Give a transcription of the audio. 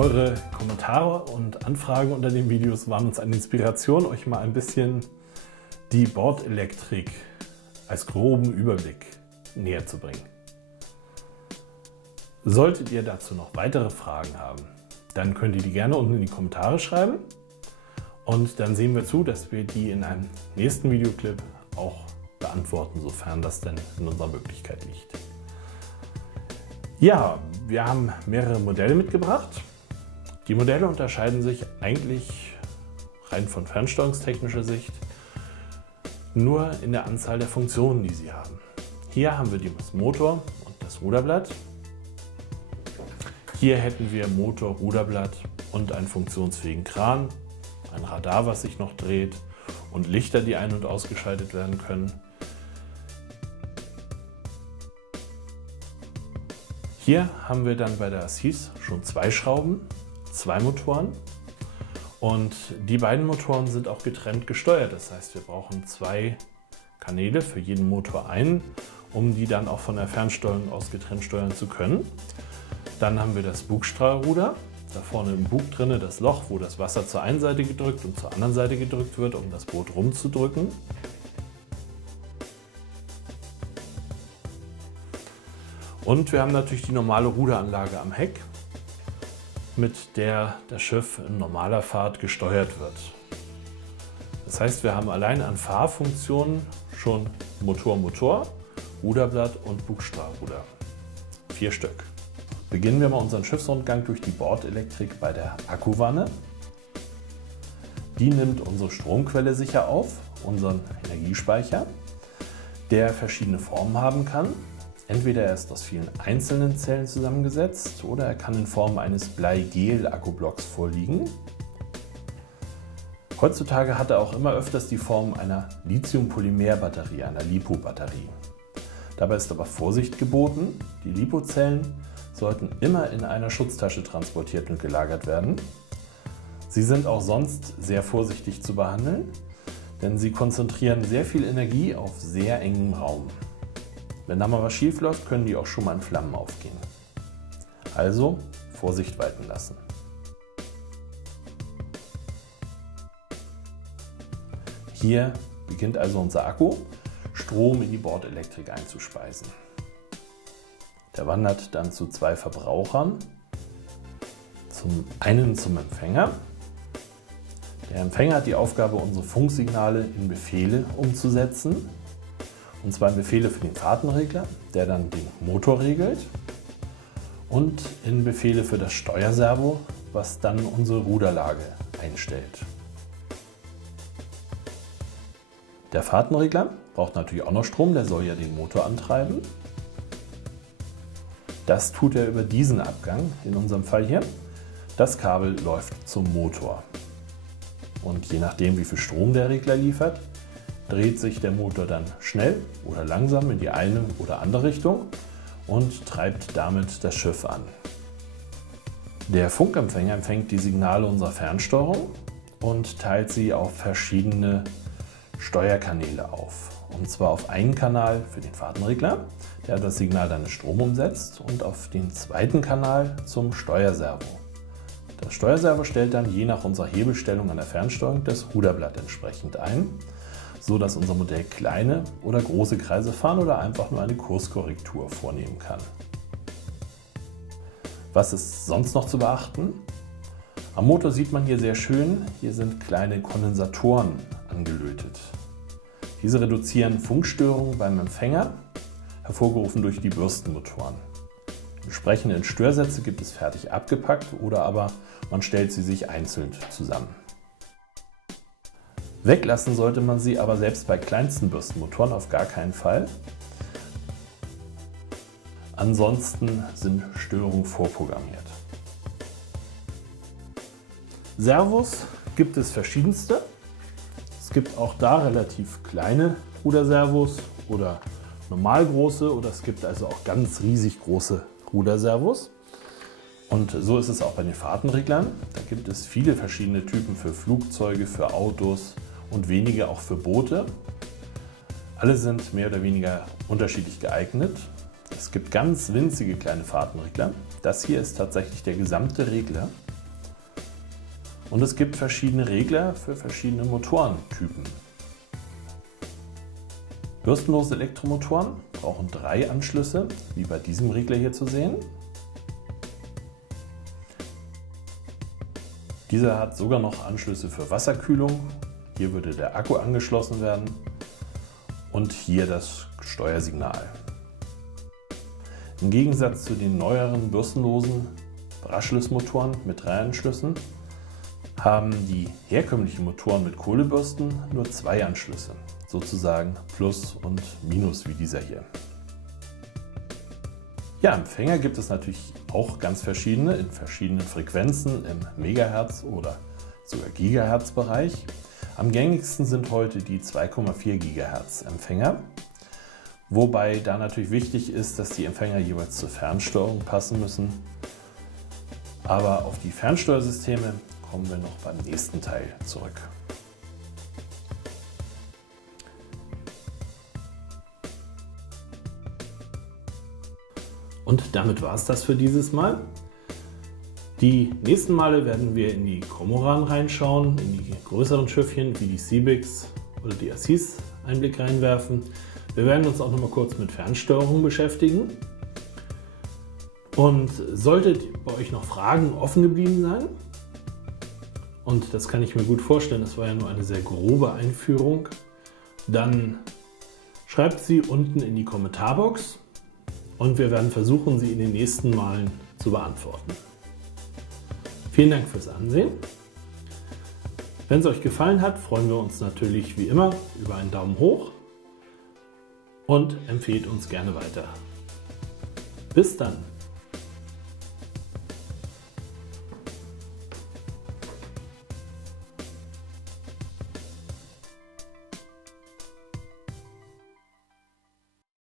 Eure Kommentare und Anfragen unter den Videos waren uns eine Inspiration, euch mal ein bisschen die Bordelektrik als groben Überblick näher zu bringen. Solltet ihr dazu noch weitere Fragen haben, dann könnt ihr die gerne unten in die Kommentare schreiben und dann sehen wir zu, dass wir die in einem nächsten Videoclip auch beantworten, sofern das denn in unserer Möglichkeit liegt. Ja, wir haben mehrere Modelle mitgebracht. Die Modelle unterscheiden sich eigentlich rein von fernsteuerungstechnischer Sicht nur in der Anzahl der Funktionen, die sie haben. Hier haben wir den Motor und das Ruderblatt. Hier hätten wir Motor, Ruderblatt und einen funktionsfähigen Kran, ein Radar, was sich noch dreht und Lichter, die ein- und ausgeschaltet werden können. Hier haben wir dann bei der Assise schon zwei Schrauben, zwei Motoren und die beiden Motoren sind auch getrennt gesteuert. Das heißt, wir brauchen zwei Kanäle, für jeden Motor einen, um die dann auch von der Fernsteuerung aus getrennt steuern zu können. Dann haben wir das Bugstrahlruder, da vorne im Bug drinne das Loch, wo das Wasser zur einen Seite gedrückt und zur anderen Seite gedrückt wird, um das Boot rumzudrücken. Und wir haben natürlich die normale Ruderanlage am Heck, mit der das Schiff in normaler Fahrt gesteuert wird. Das heißt, wir haben allein an Fahrfunktionen schon Motor, Ruderblatt und Bugstrahlruder. 4 Stück. Beginnen wir mal unseren Schiffsrundgang durch die Bordelektrik bei der Akkuwanne. Die nimmt unsere Stromquelle sicher auf, unseren Energiespeicher, der verschiedene Formen haben kann. Entweder er ist aus vielen einzelnen Zellen zusammengesetzt oder er kann in Form eines Bleigel-Akkublocks vorliegen. Heutzutage hat er auch immer öfters die Form einer Lithium-Polymer-Batterie, einer LiPo-Batterie. Dabei ist aber Vorsicht geboten. Die LiPo-Zellen sollten immer in einer Schutztasche transportiert und gelagert werden. Sie sind auch sonst sehr vorsichtig zu behandeln, denn sie konzentrieren sehr viel Energie auf sehr engem Raum. Wenn da mal was schief läuft, können die auch schon mal in Flammen aufgehen. Also Vorsicht walten lassen. Hier beginnt also unser Akku, Strom in die Bordelektrik einzuspeisen. Der wandert dann zu 2 Verbrauchern. Zum einen zum Empfänger. Der Empfänger hat die Aufgabe, unsere Funksignale in Befehle umzusetzen. Und zwar in Befehle für den Fahrtenregler, der dann den Motor regelt. Und in Befehle für das Steuerservo, was dann unsere Ruderlage einstellt. Der Fahrtenregler braucht natürlich auch noch Strom, der soll ja den Motor antreiben. Das tut er über diesen Abgang, in unserem Fall hier. Das Kabel läuft zum Motor. Und je nachdem, wie viel Strom der Regler liefert, dreht sich der Motor dann schnell oder langsam in die eine oder andere Richtung und treibt damit das Schiff an. Der Funkempfänger empfängt die Signale unserer Fernsteuerung und teilt sie auf verschiedene Steuerkanäle auf. Und zwar auf einen Kanal für den Fahrtenregler, der das Signal dann in Strom umsetzt, und auf den zweiten Kanal zum Steuerservo. Das Steuerservo stellt dann je nach unserer Hebelstellung an der Fernsteuerung das Ruderblatt entsprechend ein, so dass unser Modell kleine oder große Kreise fahren oder einfach nur eine Kurskorrektur vornehmen kann. Was ist sonst noch zu beachten? Am Motor sieht man hier sehr schön, hier sind kleine Kondensatoren angelötet. Diese reduzieren Funkstörungen beim Empfänger, hervorgerufen durch die Bürstenmotoren. Entsprechende Störsätze gibt es fertig abgepackt oder aber man stellt sie sich einzeln zusammen. Weglassen sollte man sie aber selbst bei kleinsten Bürstenmotoren auf gar keinen Fall. Ansonsten sind Störungen vorprogrammiert. Servos gibt es verschiedenste. Es gibt auch da relativ kleine Ruderservos oder normal große, oder es gibt also auch ganz riesig große Ruderservos. Und so ist es auch bei den Fahrtenreglern. Da gibt es viele verschiedene Typen für Flugzeuge, für Autos und wenige auch für Boote. Alle sind mehr oder weniger unterschiedlich geeignet. Es gibt ganz winzige kleine Fahrtenregler. Das hier ist tatsächlich der gesamte Regler. Und es gibt verschiedene Regler für verschiedene Motorentypen. Bürstenlose Elektromotoren brauchen 3 Anschlüsse, wie bei diesem Regler hier zu sehen. Dieser hat sogar noch Anschlüsse für Wasserkühlung. Hier würde der Akku angeschlossen werden und hier das Steuersignal. Im Gegensatz zu den neueren bürstenlosen Brushless-Motoren mit 3 Anschlüssen haben die herkömmlichen Motoren mit Kohlebürsten nur 2 Anschlüsse, sozusagen Plus und Minus wie dieser hier. Ja, Empfänger gibt es natürlich auch ganz verschiedene, in verschiedenen Frequenzen im Megahertz oder sogar Gigahertz Bereich. Am gängigsten sind heute die 2,4 Gigahertz Empfänger, wobei da natürlich wichtig ist, dass die Empfänger jeweils zur Fernsteuerung passen müssen. Aber auf die Fernsteuersysteme kommen wir noch beim nächsten Teil zurück. Und damit war es das für dieses Mal. Die nächsten Male werden wir in die Kormoran reinschauen, in die größeren Schiffchen wie die Seabix oder die Assis einen Blick reinwerfen. Wir werden uns auch noch mal kurz mit Fernsteuerung beschäftigen. Und solltet bei euch noch Fragen offen geblieben sein, und das kann ich mir gut vorstellen, das war ja nur eine sehr grobe Einführung, dann schreibt sie unten in die Kommentarbox und wir werden versuchen, sie in den nächsten Malen zu beantworten. Vielen Dank fürs Ansehen. Wenn es euch gefallen hat, freuen wir uns natürlich wie immer über einen Daumen hoch und empfehlt uns gerne weiter. Bis dann!